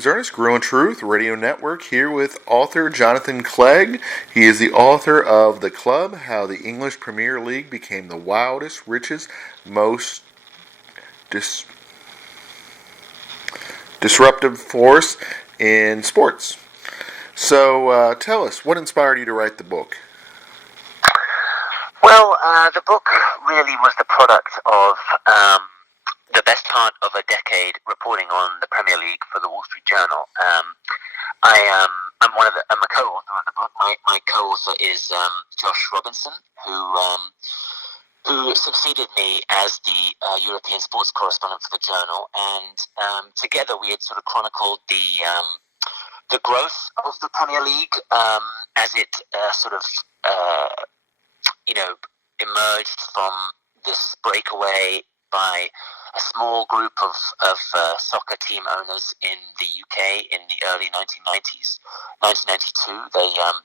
name's Ernest, Grew in Truth Radio Network, here with author Jonathan Clegg. He is the author of The Club, How the English Premier League Became the Wildest, Richest, Most Disruptive Force in Sports. So tell us, what inspired you to write the book? Well, the book really was the product of the best part of a decade reporting on the Premier League for the Wall Street Journal. I'm a co-author of the book. My co-author is Josh Robinson, who succeeded me as the European sports correspondent for the Journal, and together we had sort of chronicled the growth of the Premier League as it emerged from this breakaway by a small group of soccer team owners in the UK in the early 1990s. 1992,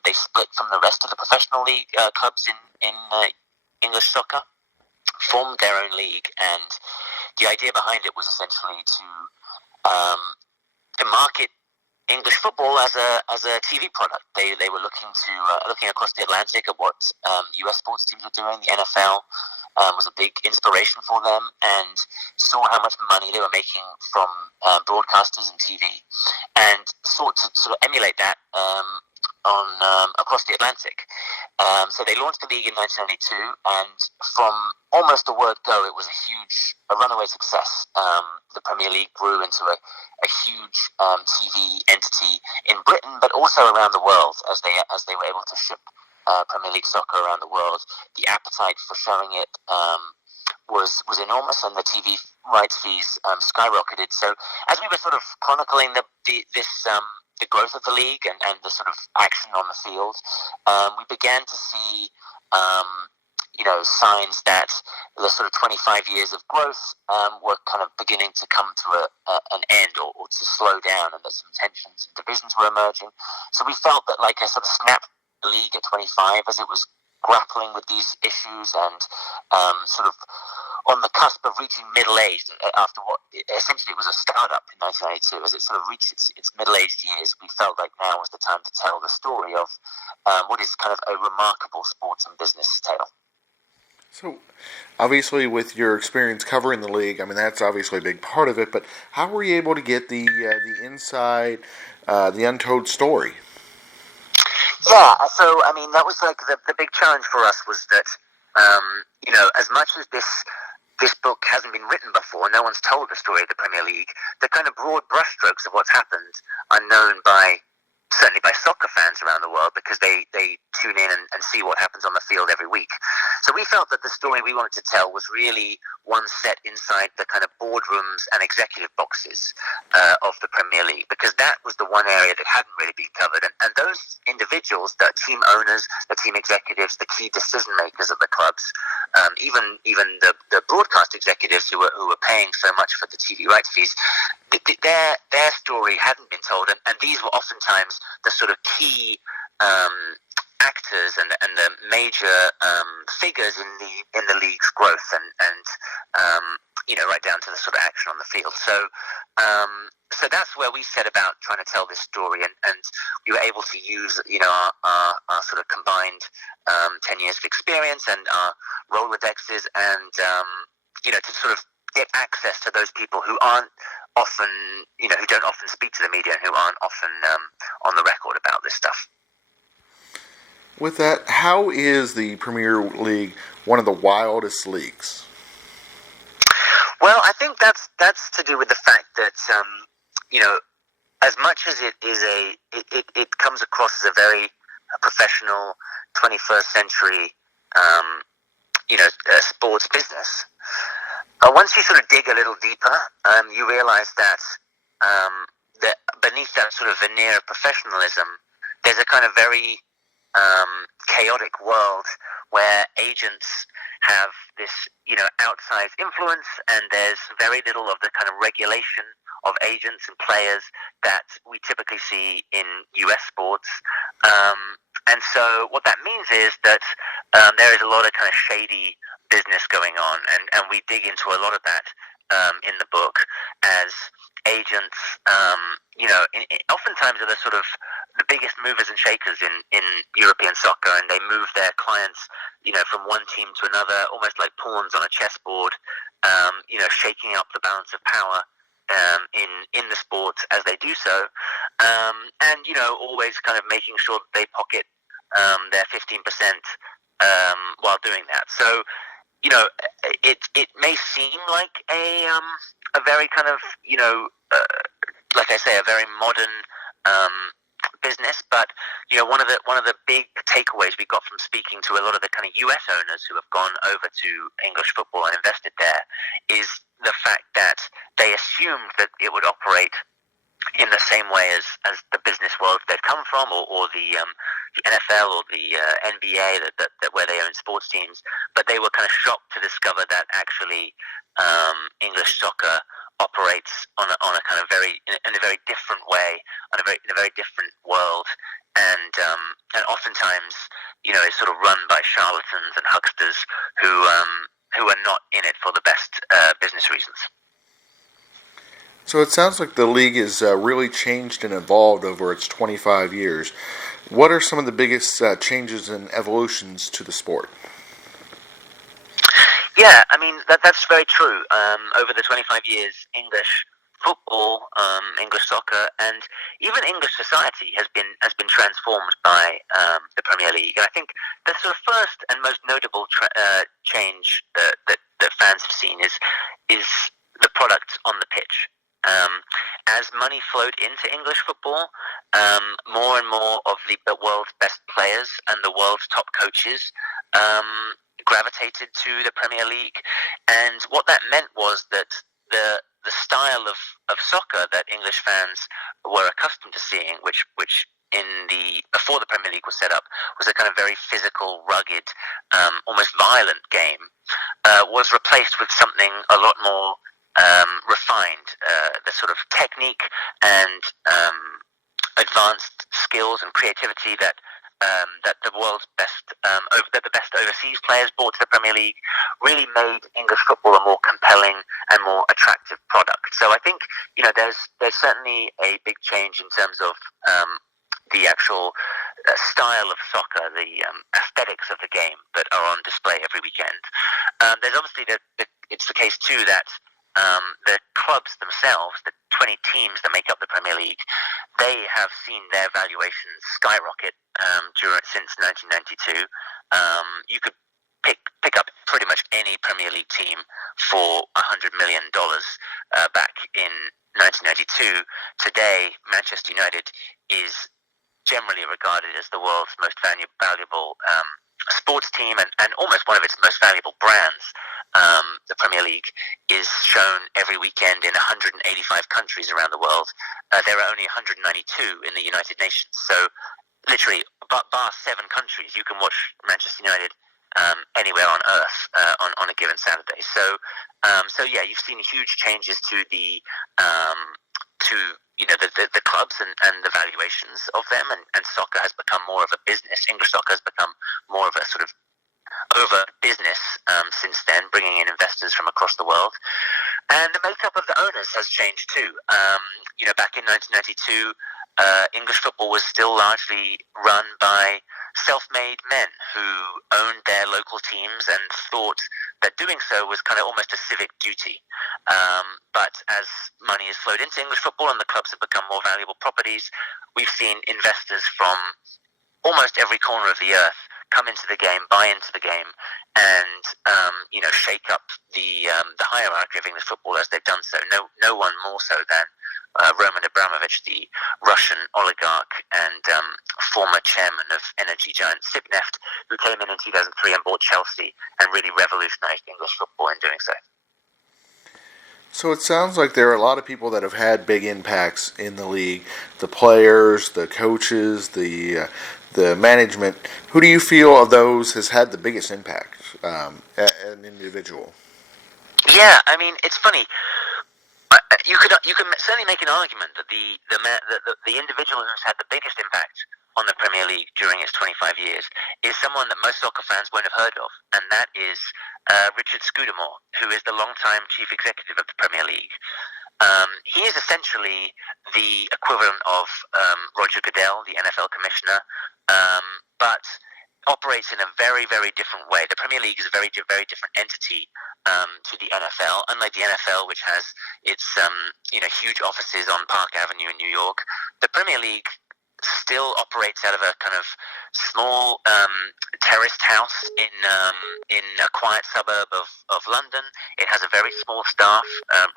they split from the rest of the professional league clubs in English soccer, formed their own league, and the idea behind it was essentially to market English football as a TV product. They were looking across the Atlantic at what US sports teams were doing. The NFL was a big inspiration for them, and saw how much money they were making from broadcasters and TV, and sought to sort of emulate that across the Atlantic. So they launched the league in 1992, and from almost the word go, it was a runaway success. The Premier League grew into a huge TV entity in Britain, but also around the world as they were able to ship Premier League soccer around the world. The appetite for showing it was enormous, and the TV rights fees skyrocketed. So as we were sort of chronicling the growth of the league and the sort of action on the field, we began to see signs that the sort of 25 years of growth were kind of beginning to come to an end or to slow down, and that some tensions and divisions were emerging. So we felt that like a sort of snap the league at 25 as it was grappling with these issues and sort of on the cusp of reaching middle age after what essentially it was a startup in 1992. As it sort of reached its middle-aged years, we felt like now was the time to tell the story of what is kind of a remarkable sports and business tale. So, obviously, with your experience covering the league, I mean, that's obviously a big part of it, but how were you able to get the inside, the untold story? Yeah, so, I mean, that was like the big challenge for us was that, as much as this book hasn't been written before, no one's told the story of the Premier League, the kind of broad brushstrokes of what's happened are known certainly by soccer fans around the world, because they tune in and see what happens on the field every week. So we felt that the story we wanted to tell was really one set inside the kind of boardrooms and executive boxes of the Premier League, because that was the one area that hadn't really been covered. And those individuals, the team owners, the team executives, the key decision makers of the clubs, even the broadcast executives who were paying so much for the TV rights fees, their story hadn't been told, and these were oftentimes the sort of key actors and the major figures in the league's growth and right down to the sort of action on the field. So that's where we set about trying to tell this story, and we were able to use our sort of combined 10 years of experience and our Rolodexes and to sort of get access to those people who aren't often, who don't often speak to the media and who aren't often on the record about this stuff. With that, how is the Premier League one of the wildest leagues? Well, I think that's to do with the fact that as much as it comes across as a very professional 21st century sports business. Once you sort of dig a little deeper, you realize that beneath that sort of veneer of professionalism, there's a kind of very chaotic world where agents have this, outsized influence, and there's very little of the kind of regulation of agents and players that we typically see in US sports. And so what that means is that there is a lot of kind of shady business going on, and we dig into a lot of that in the book as agents, oftentimes are the sort of the biggest movers and shakers in European soccer, and they move their clients, from one team to another, almost like pawns on a chessboard, shaking up the balance of power in the sport as they do so, and always kind of making sure that they pocket their 15% while doing that. So it may seem like a very kind of like I say, a very modern business, but one of the big takeaways we got from speaking to a lot of the kind of US owners who have gone over to English football and invested there is the fact that they assumed that it would operate in the same way as the business world they've come from, or the NFL or the NBA that where they own sports teams, but they were kind of shocked to discover that actually English soccer operates on a kind of in a very different way, in a very different world, and oftentimes is sort of run by charlatans and hucksters who are not in it for the best business reasons. So it sounds like the league has really changed and evolved over its 25 years. What are some of the biggest changes and evolutions to the sport? Yeah, I mean, that's very true. Over the 25 years, English football, English soccer, and even English society has been transformed by the Premier League. And I think the sort of first and most notable change that fans have seen is the product on the pitch. As money flowed into English football, more and more of the world's best players and the world's top coaches gravitated to the Premier League. And what that meant was that the style of soccer that English fans were accustomed to seeing, which before the Premier League was set up, was a kind of very physical, rugged, almost violent game, was replaced with something a lot more refined. The sort of technique and advanced skills and creativity that the world's best, that the best overseas players brought to the Premier League, really made English football a more compelling and more attractive product. So I think there's certainly a big change in terms of the actual style of soccer, the aesthetics of the game that are on display every weekend. There's obviously it's the case too that the clubs themselves, the 20 teams that make up the Premier League, they have seen their valuations skyrocket since 1992. You could pick up pretty much any Premier League team for $100 million back in 1992. Today, Manchester United is generally regarded as the world's most valuable sports team and almost one of its most valuable brands. The Premier League is shown every weekend in 185 countries around the world. There are only 192 in the United Nations. So literally, bar 7 countries, you can watch Manchester United anywhere on Earth on a given Saturday. So yeah, you've seen huge changes to the clubs and the valuations of them, and soccer has become more of a business. English soccer has become more of a sort of over business since then, bringing in investors from across the world. And the makeup of the owners has changed too. Back in 1992, English football was still largely run by self-made men who owned their local teams and thought that doing so was kind of almost a civic duty. But as money has flowed into English football and the clubs have become more valuable properties, we've seen investors from almost every corner of the earth come into the game, buy into the game, and shake up the hierarchy of English football as they've done so. No one more so than Roman Abramovich, the Russian oligarch and former chairman of energy giant Sipneft, who came in 2003 and bought Chelsea and really revolutionized English football in doing so. So it sounds like there are a lot of people that have had big impacts in the league. The players, the coaches, the management. Who do you feel of those has had the biggest impact as an individual? Yeah, I mean, it's funny. You can certainly make an argument that the individual who's had the biggest impact on the Premier League during its 25 years is someone that most soccer fans won't have heard of, and that is Richard, who is the long-time chief executive of the Premier League. He is essentially the equivalent of Roger Goodell, the NFL commissioner, but operates in a very, very different way. The Premier League is a very, very different entity to the NFL. Unlike the NFL, which has its huge offices on Park Avenue in New York, the Premier League still operates out of a kind of small terraced house in a quiet suburb of London. It has a very small staff.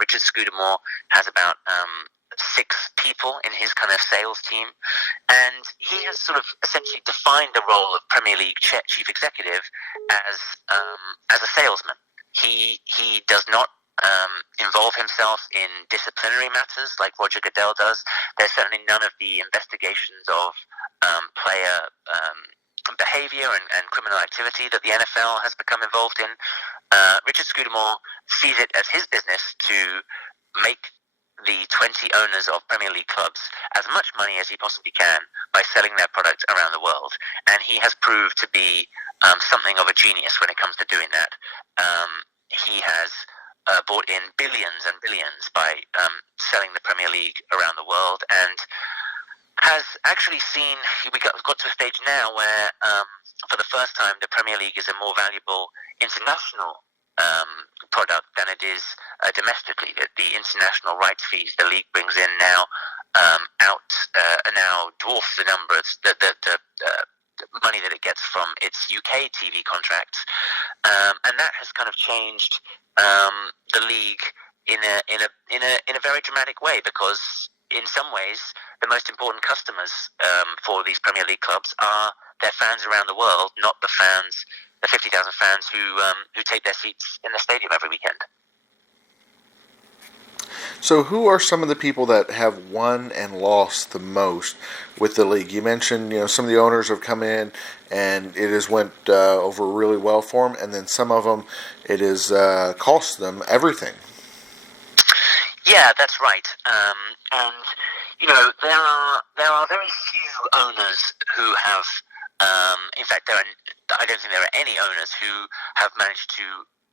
Richard Scudamore has about 6 people in his kind of sales team, and he has sort of essentially defined the role of Premier League chief executive as a salesman. He does not involve himself in disciplinary matters like Roger Goodell does. There's certainly none of the investigations of player behavior and criminal activity that the NFL has become involved in. Richard Scudamore sees it as his business to make the 20 owners of Premier League clubs as much money as he possibly can by selling their product around the world. And he has proved to be something of a genius when it comes to doing that. He has brought in billions and billions by selling the Premier League around the world, and has actually seen, we got to a stage now where for the first time the Premier League is a more valuable international product than it is domestically. The international rights fees the league brings in now now dwarf the numbers, the money that it gets from its UK TV contracts, and that has kind of changed the league in a very dramatic way, because in some ways the most important customers for these Premier League clubs are their fans around the world, not the 50,000 fans who take their seats in the stadium every weekend. So who are some of the people that have won and lost the most with the league? You mentioned, some of the owners have come in and it has went over really well for them, and then some of them it has cost them everything. Yeah, that's right. And there are very few owners who have. In fact, I don't think there are any owners who have managed to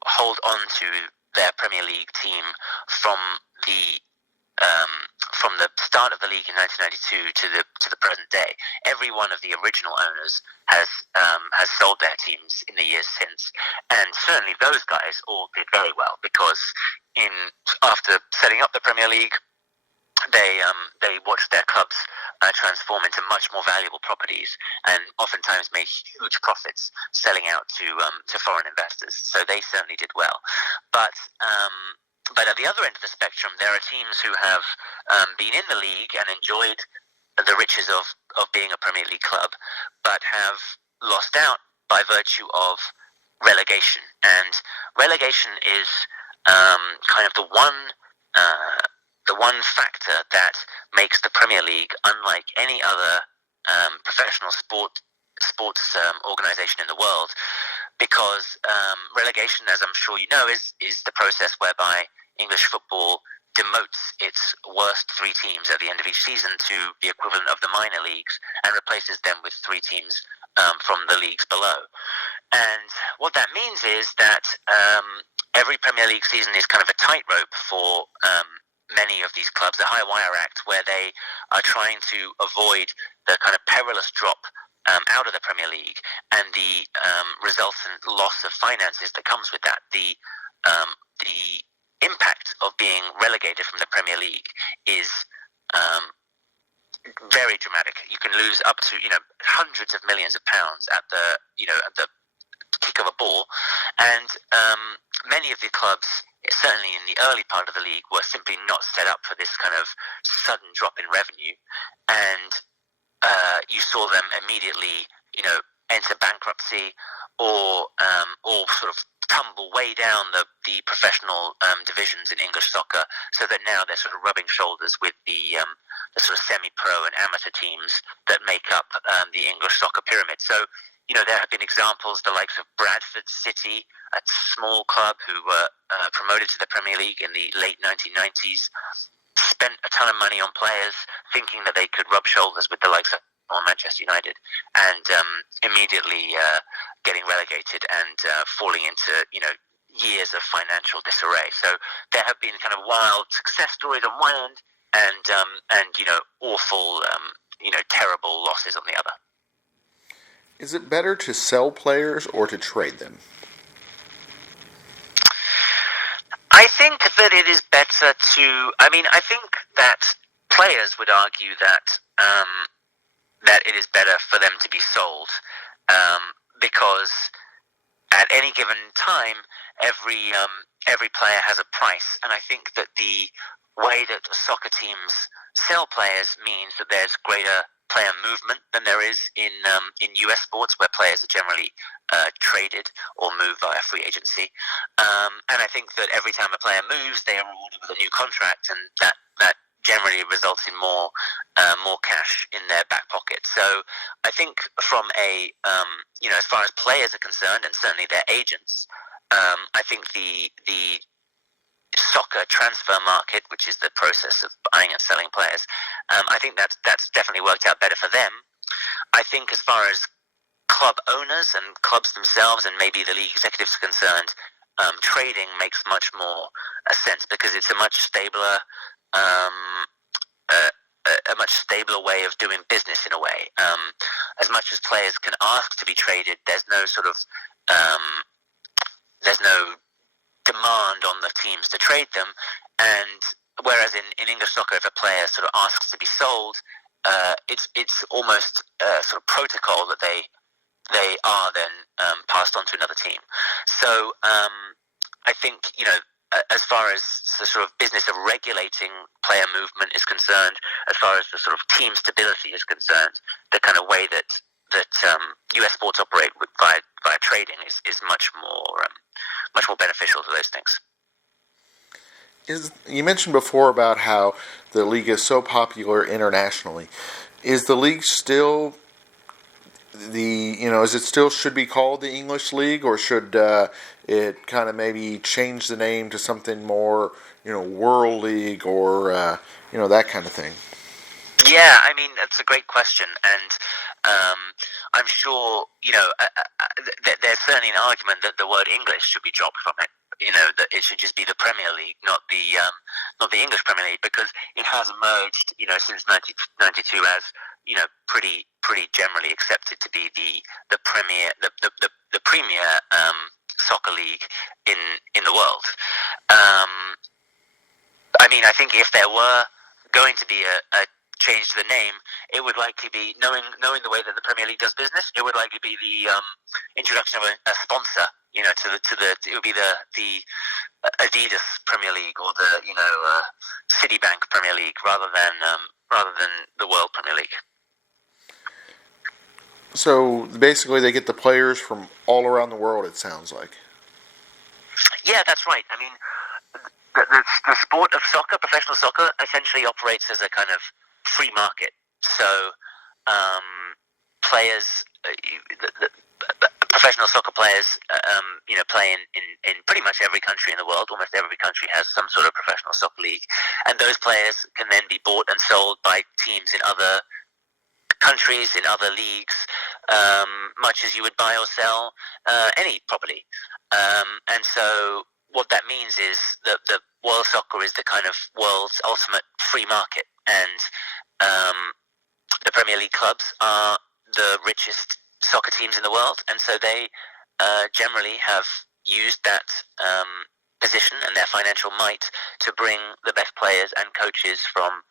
hold on to their Premier League team from the start of the league in 1992 to the present day. Every one of the original owners has sold their teams in the years since, and certainly those guys all did very well, because after setting up the Premier League, they watched their clubs transform into much more valuable properties, and oftentimes made huge profits selling out to foreign investors. So they certainly did well. But at the other end of the spectrum, there are teams who have been in the league and enjoyed the riches of being a Premier League club, but have lost out by virtue of relegation. And relegation is kind of the one factor that makes the Premier League unlike any other professional sports organization in the world, because relegation, as I'm sure you know, is the process whereby English football demotes its worst 3 teams at the end of each season to the equivalent of the minor leagues, and replaces them with 3 teams from the leagues below. And what that means is that every Premier League season is kind of a tightrope for many of these clubs, a high wire act, where they are trying to avoid the kind of perilous drop out of the Premier League and the resultant loss of finances that comes with that. The impact of being relegated from the Premier League is very dramatic. You can lose up to hundreds of millions of pounds at the kick of a ball, and many of the clubs, certainly in the early part of the league, were simply not set up for this kind of sudden drop in revenue, and you saw them immediately, enter bankruptcy or sort of tumble way down the professional divisions in English soccer, so that now they're sort of rubbing shoulders with the sort of semi-pro and amateur teams that make up the English soccer pyramid. So, there have been examples, the likes of Bradford City, a small club who were promoted to the Premier League in the late 1990s, spent a ton of money on players, thinking that they could rub shoulders with the likes of Manchester United, and immediately getting relegated and falling into years of financial disarray. So there have been kind of wild success stories on one end, and awful, terrible losses on the other. Is it better to sell players or to trade them? I think that it is better to. I mean, I think that players would argue that that it is better for them to be sold, because at any given time, every player has a price, and I think that the way that soccer teams sell players means that there's greater player movement than there is in US sports, where players are generally traded or moved via free agency. And I think that every time a player moves, they are rewarded with a new contract, and that generally results in more cash in their back pocket. So I think from as far as players are concerned, and certainly their agents, I think the soccer transfer market, which is the process of buying and selling players, I think that's definitely worked out better for them. I think as far as club owners and clubs themselves and maybe the league executives are concerned, trading makes much more sense, because it's a much stabler way of doing business in a way. As much as players can ask to be traded, there's no demand on the teams to trade them. And whereas in English soccer, if a player sort of asks to be sold, it's almost sort of protocol that they are then passed on to another team. So I think, as far as the sort of business of regulating player movement is concerned, as far as the sort of team stability is concerned, the kind of way that US sports operate via trading is much more beneficial to those things. You mentioned before about how the league is so popular internationally. Is the league still is it still should be called the English League, or should it kind of maybe change the name to something more, World League, or that kind of thing? Yeah, I mean, that's a great question, and I'm sure there's certainly an argument that the word English should be dropped from it. That it should just be the Premier League, not the English Premier League, because it has emerged, since 1992 as pretty generally accepted to be the premier soccer league in the world. I mean, I think if there were going to be a change to the name, it would likely be, knowing the way that the Premier League does business, it would likely be the introduction of a sponsor. It would be the Adidas Premier League, or the Citibank Premier League, rather than the World Premier League. So basically, they get the players from all around the world, it sounds like. Yeah, that's right. I mean, the sport of soccer, professional soccer, essentially operates as a kind of free market. So players, professional soccer players, play in pretty much every country in the world. Almost every country has some sort of professional soccer league, and those players can then be bought and sold by teams in other countries, in other leagues, much as you would buy or sell any property. And so what that means is that the world soccer is the kind of world's ultimate free market, and the Premier League clubs are the richest soccer teams in the world, and so they generally have used that position and their financial might to bring the best players and coaches from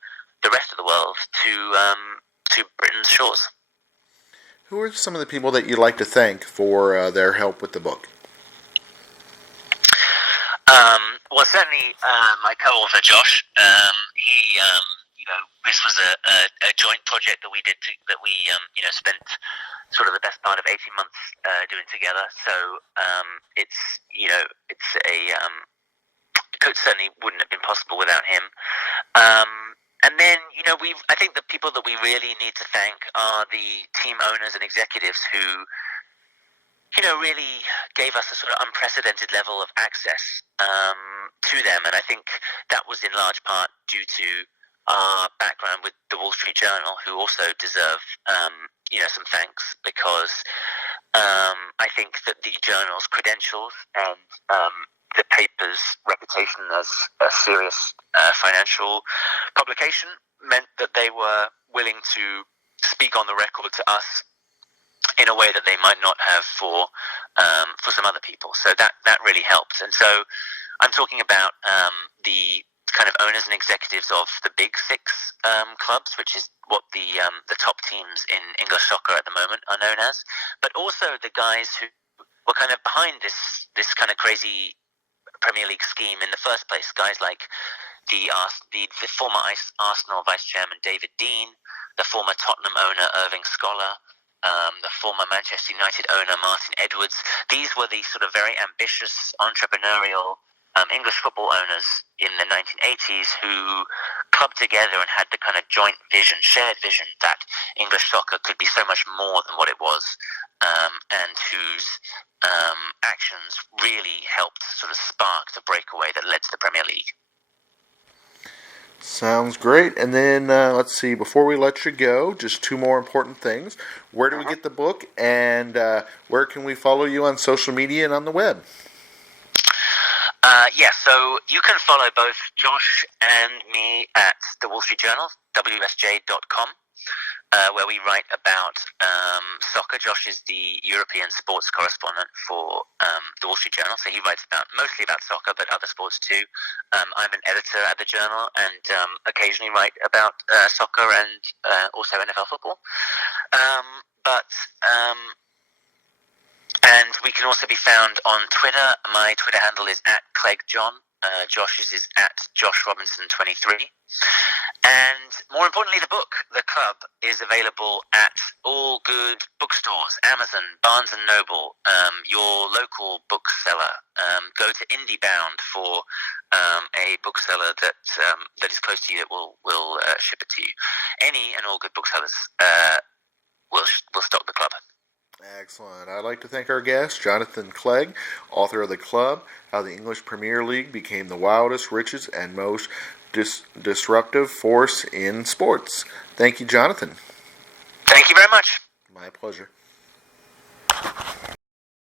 the rest of the world to Britain's shores. Who are some of the people that you'd like to thank for their help with the book? Well, certainly my co-author Josh. He, this was a joint project that we did. That we, spent sort of the best part of 18 months doing together. So it certainly wouldn't have been possible without him. And then, I think the people that we really need to thank are the team owners and executives who, really gave us a sort of unprecedented level of access to them. And I think that was in large part due to our background with the Wall Street Journal, who also deserve, some thanks, because I think that the journal's credentials and the paper's reputation as a serious financial publication meant that they were willing to speak on the record to us in a way that they might not have for some other people. So that really helped. And so I'm talking about the kind of owners and executives of the Big Six clubs, which is what the top teams in English soccer at the moment are known as, but also the guys who were kind of behind this kind of crazy Premier League scheme in the first place. Guys like the former Arsenal vice chairman David Dean, the former Tottenham owner Irving Scholar, the former Manchester United owner Martin Edwards. These were the sort of very ambitious, entrepreneurial English football owners in the 1980s who clubbed together and had the kind of joint vision, shared vision that English soccer could be so much more than what it was, and whose actions really helped sort of spark the breakaway that led to the Premier League. Sounds great. And then, let's see, before we let you go, just two more important things. Where do we get the book, and where can we follow you on social media and on the web? So you can follow both Josh and me at the Wall Street Journal, WSJ.com, where we write about soccer. Josh is the European sports correspondent for the Wall Street Journal, so he writes mostly about soccer, but other sports too. I'm an editor at the Journal and occasionally write about soccer and also NFL football. And we can also be found on Twitter. My Twitter handle is @CleggJohn. Josh's is @JoshRobinson23. And more importantly, the book, The Club, is available at all good bookstores, Amazon, Barnes & Noble, your local bookseller. Go to IndieBound for a bookseller that is close to you that will ship it to you. Any and all good booksellers will stock The Club. Excellent. I'd like to thank our guest, Jonathan Clegg, author of The Club, How the English Premier League Became the Wildest, Richest, and Most Disruptive Force in Sports. Thank you, Jonathan. Thank you very much. My pleasure.